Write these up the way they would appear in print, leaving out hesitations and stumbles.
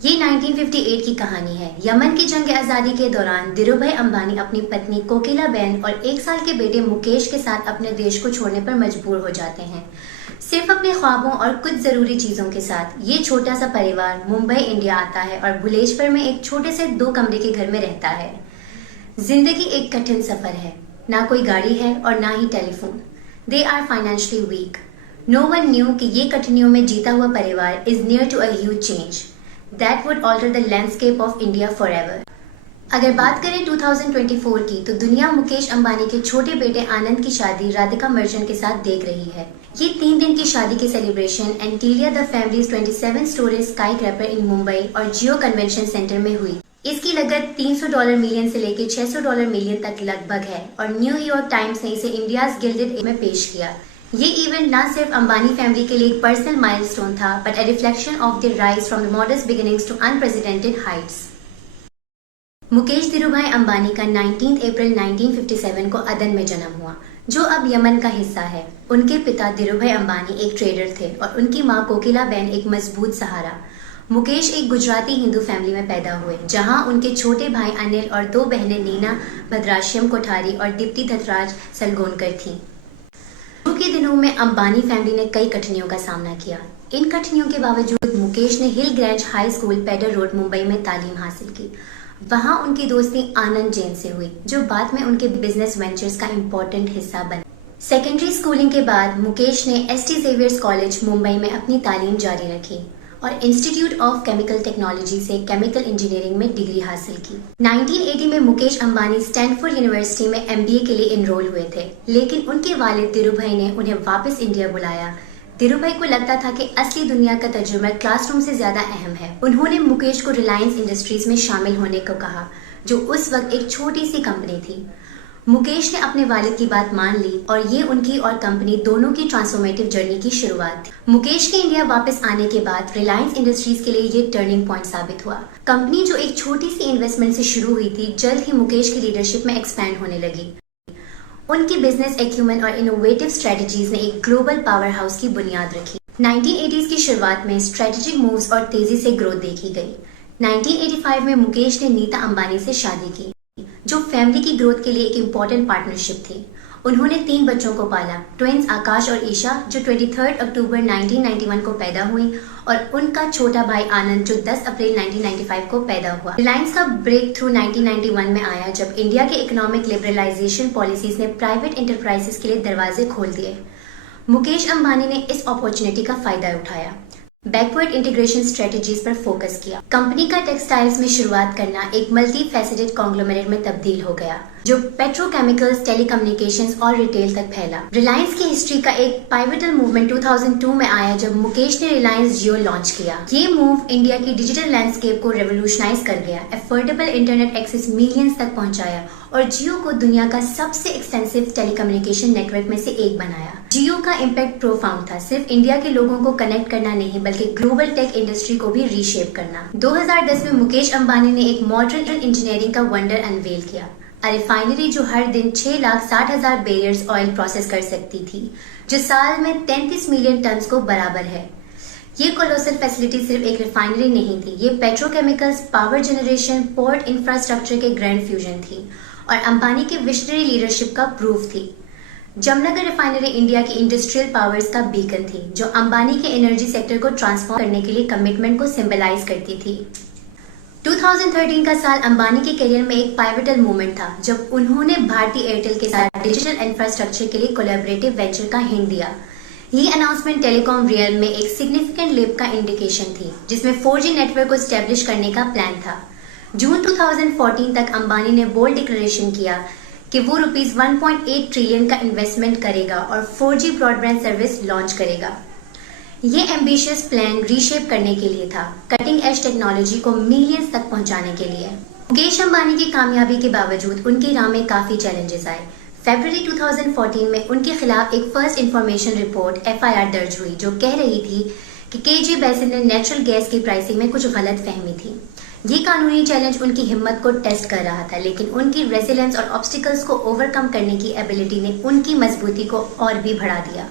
ये 1958 की कहानी है। यमन की जंग आज़ादी के दौरान धीरूभाई अंबानी अपनी पत्नी कोकिलाबेन और 1 साल के बेटे मुकेश के साथ अपने देश को छोड़ने पर मजबूर हो जाते हैं। सिर्फ अपने ख्वाबों और कुछ जरूरी चीजों के साथ ये छोटा सा परिवार मुंबई इंडिया आता है और भुलेश्वर में एक छोटे से 2 कमरे के घर में रहता है। जिंदगी एक कठिन सफर है, ना कोई गाड़ी है और ना ही telephone. They are financially weak. No one knew कि ये कठिनाइयों में जीता हुआ परिवार is near to a huge change that would alter the landscape of India forever. अगर बात करें 2024 की तो दुनिया मुकेश अंबानी के छोटे बेटे आनंद की शादी राधिका मर्चेंट के साथ देख रही है। ये 3 दिन की शादी की celebration Antilia the families 27 storey skyscraper in Mumbai और जियो कन्वेंशन सेंटर में हुई। इसकी लागत $300 मिलियन से लेकर $600 मिलियन तक लगभग है और न्यूयॉर्क टाइम्स ने इसे इंडियाज गिल्डेड में पेश किया। ये इवेंट न सिर्फ अंबानी फैमिली के लिए एक पर्सनल माइलस्टोन था, but a reflection of the rise from the modest beginnings to unprecedented heights. Mukesh Dhirubhai Ambani का 19 अप्रैल 1957 को अदन में जन्म हुआ, जो अब यमन का हिस्सा है। उनके पिता धीरूभाई अंबानी एक ट्रेडर थे और उनकी मां कोकिलाबेन एक मजबूत सहारा। मुकेश एक गुजराती हिंदू फैमिली में पैदा हुए, जहां उनके छोटे भाई अनिल और 2 बहनें नीना भद्राश्यम कोठारी और दीप्ति दत्तराज सलगोनकर थीं। शुरू के दिनों में अंबानी फैमिली ने कई कठिनाइयों का सामना किया। इन कठिनाइयों के बावजूद मुकेश ने hill grange high school Peddar road Mumbai में तालीम हासिल की। वहां उनकी दोस्ती आनंद जैन से हुई, जो बाद में उनके बिजनेस वेंचर्स का इम्पोर्टेंट हिस्सा बना। सेकेंडरी स्कूलिंग के बाद मुकेश ने एसटी जेवियर्स कॉलेज मुंबई में अपनी तालीम जारी रखी और इंस्टीट्यूट ऑफ केमिकल टेक्नोलॉजी से केमिकल इंजीनियरिंग में डिग्री हासिल की। 1980 में मुकेश अंबानी स्टैनफोर्ड यूनिवर्सिटी में एमबीए के लिए इनरोल हुए थे, लेकिन उनके वालिद धीरूभाई ने उन्हें वापस इंडिया बुलाया। धीरूभाई को लगता था कि असली दुनिया का तजुर्बा क्लासरूम से ज्यादा अहम है। उन्होंने मुकेश को रिलायंस इंडस्ट्रीज में शामिल होने को कहा, जो उस वक्त एक छोटी सी कंपनी थी। मुकेश ने अपने वालिद की बात मान ली और ये उनकी और कंपनी दोनों की ट्रांसफॉर्मेटिव जर्नी की शुरुआत थी। मुकेश के इंडिया वापस आने के बाद रिलायंस इंडस्ट्रीज के लिए ये टर्निंग पॉइंट साबित हुआ। कंपनी जो एक छोटी सी इन्वेस्टमेंट से शुरू हुई थी, जल्द ही मुकेश की लीडरशिप में एक्सपैंड होने लगी। उनकी बिजनेस एक्यूमेन और इनोवेटिव स्ट्रेटजीज ने एक ग्लोबल पावर हाउस की बुनियाद रखी। 1980s की शुरुआत में स्ट्रेटेजिक मूव्स और तेजी से ग्रोथ देखी गई। 1985 में मुकेश ने नीता अंबानी से शादी की, जो फैमिली की ग्रोथ के लिए एक इम्पोर्टेंट पार्टनरशिप थी। उन्होंने 3 बच्चों को पाला, ट्विंस आकाश और ईशा, जो 23 अक्टूबर 1991 को पैदा हुई, और उनका छोटा भाई आनंद, जो 10 अप्रैल 1995 को पैदा हुआ। रिलायंस का ब्रेक थ्रू 1991 में आया, जब इंडिया के इकोनॉमिक लिबरलाइजेशन पॉलिसीज ने प्राइवेट एंटरप्राइजेस के लिए दरवाजे खोल दिए। मुकेश अंबानी ने इस अपॉर्चुनिटी का फायदा उठाया, बैकवर्ड इंटीग्रेशन स्ट्रेटजीज पर फोकस किया। कंपनी का टेक्सटाइल्स में शुरुआत करना एक मल्टी फैसेटेड कॉन्ग्लोमरेट में तब्दील हो गया, जो पेट्रोकेमिकल्स, टेलीकम्युनिकेशंस और रिटेल तक फैला। रिलायंस की हिस्ट्री का एक पाइवटल मूवमेंट 2002 में आया, जब मुकेश ने रिलायंस जियो लॉन्च किया। ये मूव इंडिया की डिजिटल लैंडस्केप को रेवोल्यूशनाइज कर गया, अफोर्डेबल इंटरनेट एक्सेस मिलियंस तक पहुंचाया और जियो को दुनिया का सबसे एक्सटेंसिव टेलीकम्युनिकेशन नेटवर्क में से एक बनाया। जियो का इम्पैक्ट प्रोफाउंड था, सिर्फ इंडिया के लोगों को कनेक्ट करना नहीं, बल्कि ग्लोबल टेक इंडस्ट्री को भी रीशेप करना। 2010 में मुकेश अंबानी ने एक मॉडर्न इंजीनियरिंग का वंडर अनवेल किया, रिफाइनरी जो हर दिन 6,60,000 बैरियर्स ऑयल प्रोसेस कर सकती थी, जो साल में 33 मिलियन टन को बराबर है। ये कोलोसल फैसिलिटी सिर्फ एक रिफाइनरी नहीं थी, ये petrochemicals, power generation, port infrastructure के ग्रैंड फ्यूजन थी और अंबानी के विजनरी लीडरशिप का प्रूफ थी। जमनगर रिफाइनरी इंडिया की इंडस्ट्रियल पावर्स का बीकन थी, जो अंबानी के एनर्जी सेक्टर को ट्रांसफॉर्म करने के लिए कमिटमेंट को सिंबलाइज करती थी। 2013 का साल अंबानी के करियर में एक पाइवटल मोमेंट था, जब उन्होंने भारती एयरटेल के साथ डिजिटल इंफ्रास्ट्रक्चर के लिए कोलैबोरेटिव वेंचर का हिंट दिया। ये अनाउंसमेंट टेलीकॉम रियल में एक सिग्निफिकेंट लीप का इंडिकेशन थी, जिसमें 4G नेटवर्क को स्टैब्लिश करने का प्लान था। जून 2014 तक अंबानी ने बोल्ड डिक्लेरेशन किया कि वो रुपीस 1.8 ट्रिलियन का इन्वेस्टमेंट करेगा और 4G ब्रॉडबैंड सर्विस लॉन्च करेगा। ये एम्बिशियस प्लान रीशेप करने के लिए था, कटिंग एज टेक्नोलॉजी को मिलियंस तक पहुंचाने के लिए। मुकेश अंबानी की कामयाबी के बावजूद उनकी राह में काफी चैलेंजेस आए। फरवरी 2014 में उनके खिलाफ एक फर्स्ट इंफॉर्मेशन रिपोर्ट FIR दर्ज हुई, जो कह रही थी कि KG बेसिन ने नेचुरल गैस की प्राइसिंग में कुछ गलत फहमी थी। ये कानूनी चैलेंज उनकी हिम्मत को टेस्ट कर रहा था, लेकिन उनकी रेजिलेंस और ऑब्स्टिकल्स को ओवरकम करने की एबिलिटी ने उनकी मजबूती को और भी बढ़ा दिया।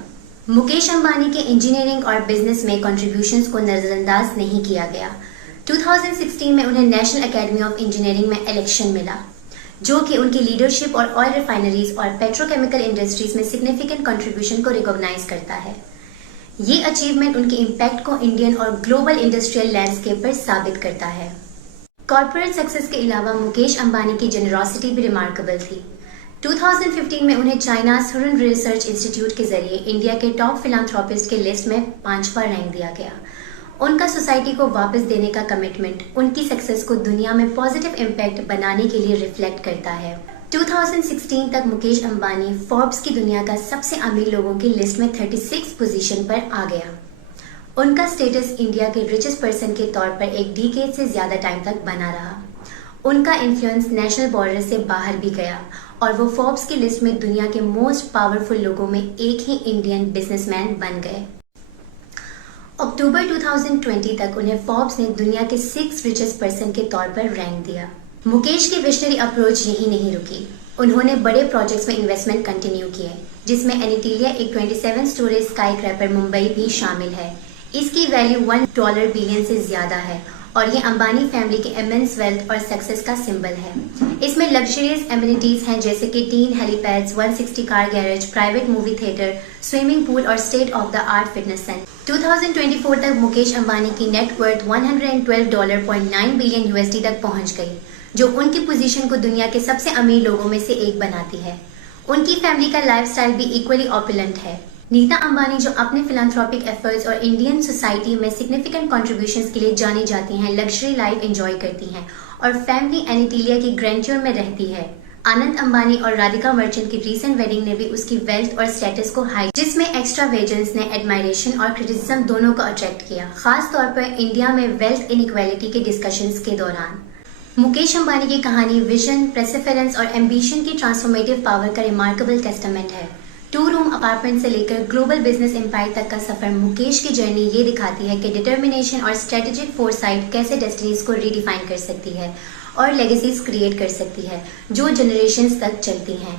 मुकेश अंबानी के इंजीनियरिंग और बिजनेस में कंट्रीब्यूशंस को नजरअंदाज नहीं किया गया। 2016 में उन्हें नेशनल एकेडमी ऑफ इंजीनियरिंग में इलेक्शन मिला, जो कि उनकी लीडरशिप और ऑयल रिफाइनरीज और पेट्रोकेमिकल इंडस्ट्रीज में सिग्निफिकेंट कंट्रीब्यूशन को रिकॉग्नाइज करता है। ये अचीवमेंट उनके इम्पैक्ट को इंडियन और ग्लोबल इंडस्ट्रियल लैंडस्केप पर साबित करता है। कॉर्पोरेट सक्सेस के अलावा मुकेश अंबानी की जेनरॉसिटी भी रिमार्केबल थी। 2015 में उन्हें चाइना हुरुन रिसर्च इंस्टीट्यूट के जरिए इंडिया के टॉप फिलांथ्रोपिस्ट के लिस्ट में 5वां रैंक दिया गया। उनका सोसाइटी को वापस देने का कमिटमेंट उनकी सक्सेस को दुनिया में पॉजिटिव इम्पैक्ट बनाने के लिए रिफ्लेक्ट करता है। 2016 तक मुकेश अंबानी फोर्ब्स की दुनिया का सबसे अमीर लोगों की लिस्ट में 36 पोजीशन पर आ गया। उनका स्टेटस इंडिया के रिचेस्ट पर्सन के तौर पर एक डिकेड से ज्यादा टाइम तक बना रहा। उनका इन्फ्लुएंस नेशनल बॉर्डर से बाहर भी गया और वो फोर्ब्स की लिस्ट में दुनिया के मोस्ट पावरफुल लोगों में एक ही इंडियन बिजनेसमैन बन गए। अक्टूबर 2020 तक उन्हें फोर्ब्स ने दुनिया के 6 रिचेस्ट पर्सन के तौर पर रैंक दिया। मुकेश की विजनरी अप्रोच यही नहीं रुकी। उन्होंने बड़े प्रोजेक्ट्स में इन्वेस्टमेंट कंटिन्यू किए, जिसमें एनिटिलिया एक 27 स्टोरी स्काई क्रैपर मुंबई भी शामिल है। इसकी वैल्यू $1 बिलियन से ज्यादा है और ये अंबानी फैमिली के इमेंस वेल्थ और सक्सेस का सिंबल है। इसमें लग्जरियस एमिनिटीज हैं जैसे कि 3 helipads, 160 car garage, private movie theatre, swimming pool और state of the art fitness centre. 2024 तक मुकेश अंबानी की नेटवर्थ $112.9 बिलियन USD तक पहुंच गई, जो उनकी पोजीशन को दुनिया के सबसे अमीर लोगों में से एक बनाती है। उनकी फैमिली का लाइफस्टाइल भी इक्वली ऑपुलेंट है। नीता अंबानी, जो अपने फिलांथ्रोपिक एफर्ट्स और इंडियन सोसाइटी में सिग्निफिकेंट कंट्रीब्यूशंस के लिए जानी जाती हैं, लग्जरी लाइफ एंजॉय करती हैं और फैमिली एनिटिलिया की ग्रैंड्योर में रहती है। आनंद अंबानी और राधिका मर्चेंट की रीसेंट वेडिंग ने भी उसकी वेल्थ और स्टेटस को हाई, जिसमें एक्स्ट्रा वेजेंस ने एडमायरेशन और क्रिटिसिज्म दोनों को अट्रैक्ट किया, खास तौर पर इंडिया में वेल्थ इनइक्वालिटी के डिस्कशंस के दौरान। मुकेश अंबानी की कहानी विजन, परसिवरेंस और एम्बिशन की ट्रांसफॉर्मेटिव पावर का रिमार्केबल टेस्टामेंट है। 2 रूम अपार्टमेंट से लेकर ग्लोबल बिजनेस एम्पायर तक का सफर मुकेश की जर्नी ये दिखाती है कि डिटर्मिनेशन और स्ट्रेटेजिक फोरसाइट कैसे डेस्टिनीज को रीडिफाइन कर सकती है और लेगेसीज क्रिएट कर सकती है जो जनरेशंस तक चलती हैं।